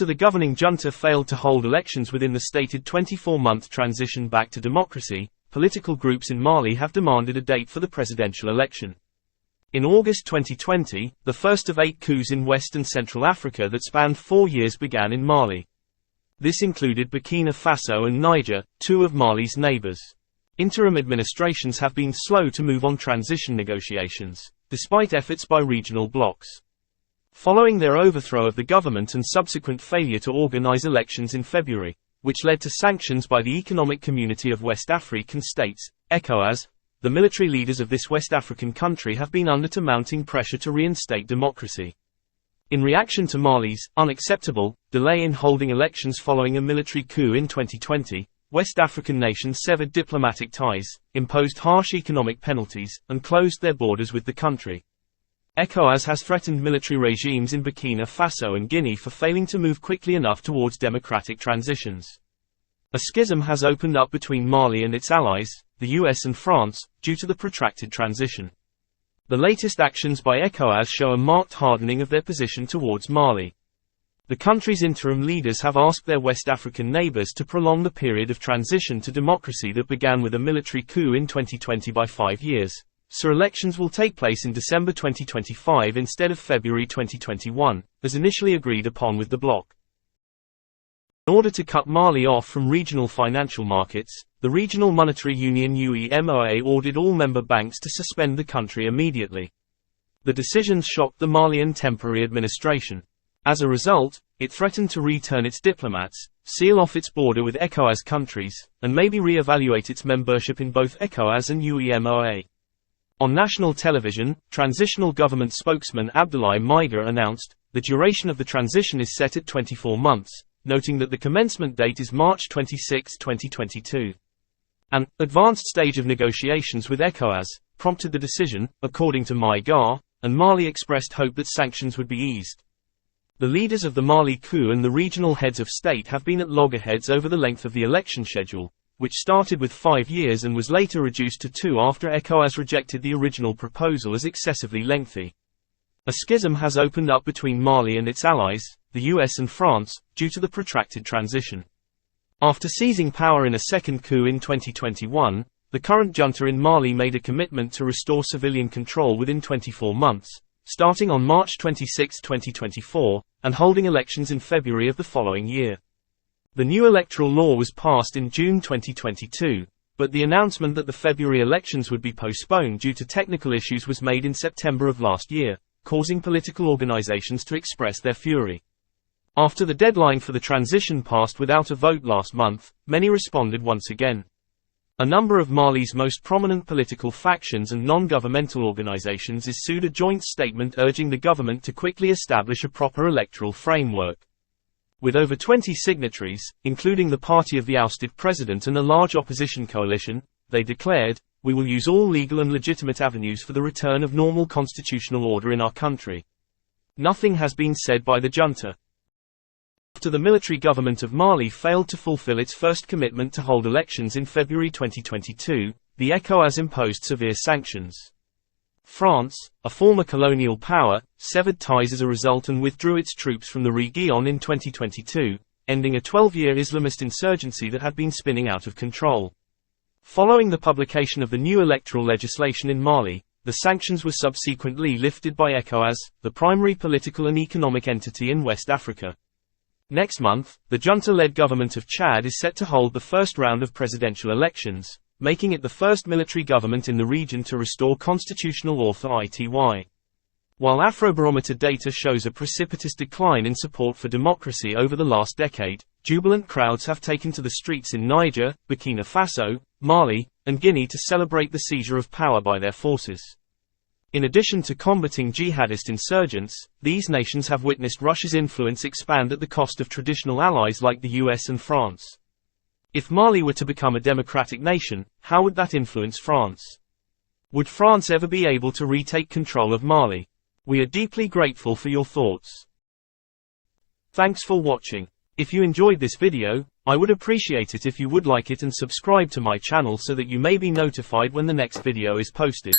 After the governing junta failed to hold elections within the stated 24-month transition back to democracy, political groups in Mali have demanded a date for the presidential election. In August 2020, the first of 8 coups in West and Central Africa that spanned 4 years began in Mali. This included Burkina Faso and Niger, 2 of Mali's neighbors. Interim administrations have been slow to move on transition negotiations, despite efforts by regional blocs. Following their overthrow of the government and subsequent failure to organize elections in February, which led to sanctions by the Economic Community of West African States, ECOWAS, the military leaders of this West African country have been under mounting pressure to reinstate democracy. In reaction to Mali's unacceptable delay in holding elections following a military coup in 2020, West African nations severed diplomatic ties, imposed harsh economic penalties, and closed their borders with the country. ECOWAS has threatened military regimes in Burkina Faso and Guinea for failing to move quickly enough towards democratic transitions. A schism has opened up between Mali and its allies, the US and France, due to the protracted transition. The latest actions by ECOWAS show a marked hardening of their position towards Mali. The country's interim leaders have asked their West African neighbors to prolong the period of transition to democracy that began with a military coup in 2020 by 5 years, so elections will take place in December 2025 instead of February 2021, as initially agreed upon with the bloc. In order to cut Mali off from regional financial markets, the Regional Monetary Union UEMOA ordered all member banks to suspend the country immediately. The decision shocked the Malian temporary administration. As a result, it threatened to return its diplomats, seal off its border with ECOWAS countries, and maybe re-evaluate its membership in both ECOWAS and UEMOA. On national television, transitional government spokesman Abdoulaye Maïga announced, the duration of the transition is set at 24 months, noting that the commencement date is March 26, 2022. An advanced stage of negotiations with ECOWAS prompted the decision, according to Maïga, and Mali expressed hope that sanctions would be eased. The leaders of the Mali coup and the regional heads of state have been at loggerheads over the length of the election schedule, which started with 5 years and was later reduced to 2 after ECOWAS rejected the original proposal as excessively lengthy. A schism has opened up between Mali and its allies, the US and France, due to the protracted transition. After seizing power in a second coup in 2021, the current junta in Mali made a commitment to restore civilian control within 24 months, starting on March 26, 2024, and holding elections in February of the following year. The new electoral law was passed in June 2022, but the announcement that the February elections would be postponed due to technical issues was made in September of last year, causing political organizations to express their fury. After the deadline for the transition passed without a vote last month, many responded once again. A number of Mali's most prominent political factions and non-governmental organizations issued a joint statement urging the government to quickly establish a proper electoral framework. With over 20 signatories, including the party of the ousted president and a large opposition coalition, they declared, "We will use all legal and legitimate avenues for the return of normal constitutional order in our country." Nothing has been said by the junta. After the military government of Mali failed to fulfill its first commitment to hold elections in February 2022, the ECOWAS imposed severe sanctions. France, a former colonial power, severed ties as a result and withdrew its troops from the region in 2022, ending a 12-year Islamist insurgency that had been spinning out of control. Following the publication of the new electoral legislation in Mali, the sanctions were subsequently lifted by ECOWAS, the primary political and economic entity in West Africa. Next month, the junta-led government of Chad is set to hold the first round of presidential elections, making it the first military government in the region to restore constitutional authority. While Afrobarometer data shows a precipitous decline in support for democracy over the last decade, jubilant crowds have taken to the streets in Niger, Burkina Faso, Mali, and Guinea to celebrate the seizure of power by their forces. In addition to combating jihadist insurgents, these nations have witnessed Russia's influence expand at the cost of traditional allies like the US and France. If Mali were to become a democratic nation, how would that influence France? Would France ever be able to retake control of Mali? We are deeply grateful for your thoughts. Thanks for watching. If you enjoyed this video, I would appreciate it if you would like it and subscribe to my channel so that you may be notified when the next video is posted.